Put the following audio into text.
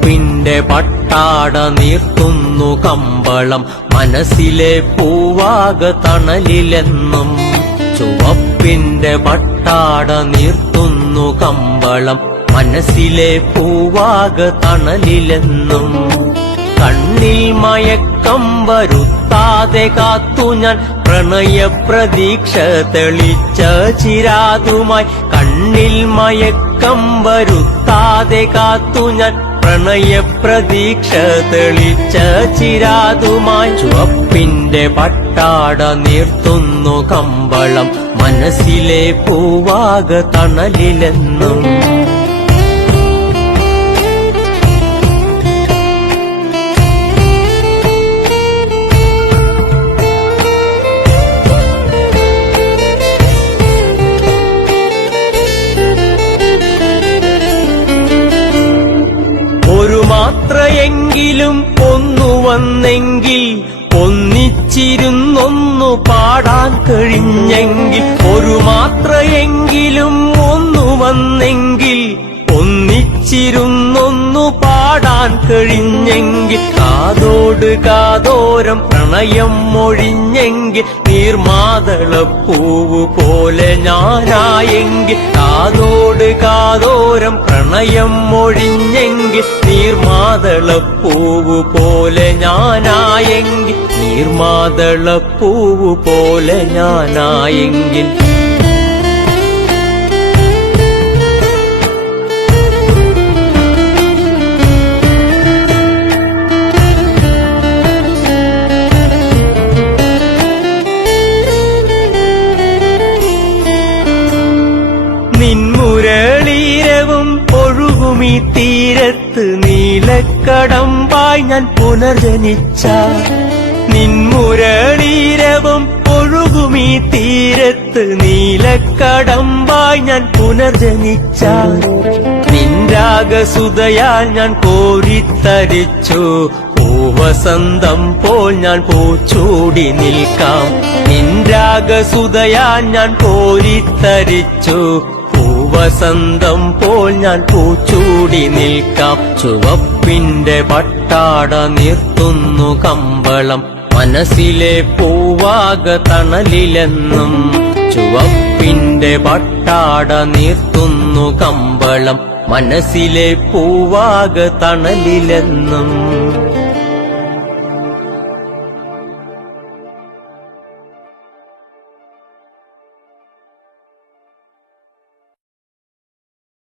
ചുവപ്പിന്റെ പട്ടാട നീർത്തുന്നു കമ്പളം. മനസ്സിലെ പൂവാക തണലിലെന്നും ചുവപ്പിന്റെ പട്ടാട നീർത്തുന്നു കമ്പളം. മനസ്സിലെ പൂവാക തണലിലെന്നും കണ്ണിൽ മയക്കം വരുത്താതെ കാത്തു ഞാൻ. പ്രണയ പ്രതീക്ഷ തെളിച്ച ചിരാതുമായി കണ്ണിൽ മയക്കം വരുത്താതെ കാത്തു ഞാൻ. പ്രണയപ്രതീക്ഷ തെളിച്ച ചിരാതുമായി ചുവപ്പിന്റെ പട്ടാട നീർത്തുന്നു കമ്പളം. മനസ്സിലെ പൂവാക തണലിലെന്നും മാത്രയെങ്കിലും ഒന്നു വന്നെങ്കിൽ ഒന്നിച്ചിരുന്നൊന്നു പാടാൻ കഴിഞ്ഞെങ്കിൽ ഒരു മാത്രയെങ്കിലും ഒന്നു വന്നെങ്കിൽ ഒന്നിച്ചിരുന്നൊന്നു പാടാൻ കഴിഞ്ഞെങ്കിൽ കാതോട് കാതോരം പ്രണയം മൊഴിഞ്ഞെങ്കിൽ നീർമാതളപ്പൂവ് പോലെ ഞാനായെങ്കിൽ കാതോരം പ്രണയം മൊഴിഞ്ഞെങ്കിൽ നീർമാതളപ്പൂവ് പോലെ ഞാനായെങ്കിൽ നീർമാതളപ്പൂവ് പോലെ ഞാനായെങ്കിൽ നിൻമുരളീരവും ഒഴുകുമീ തീരത്ത് നീലക്കടമ്പായി ഞാൻ പുനർജനിച്ച. നിൻമുരളീരവും ഒഴുകുമീ തീരത്ത് നീലക്കടമ്പായി ഞാൻ പുനർജനിച്ച. നിൻരാഗസുതയാൽ ഞാൻ കോരിത്തരിച്ചു. പൂവസന്തം പോൽ ഞാൻ പൂച്ചൂടി നിൽക്കാം. നിൻരാഗസുതയാൽ ഞാൻ കോരിത്തരിച്ചു. പൂവസന്തം പോൽ ഞാൻ പൂച്ചൂടി നിൽക്കാം. ചുവപ്പിന്റെ പട്ടാട നിർത്തുന്നു കമ്പളം. മനസ്സിലെ പൂവാക തണലിലെന്നും ചുവപ്പിന്റെ പട്ടാട നിർത്തുന്നു കമ്പളം. മനസ്സിലെ പൂവാക തണലിലെന്നും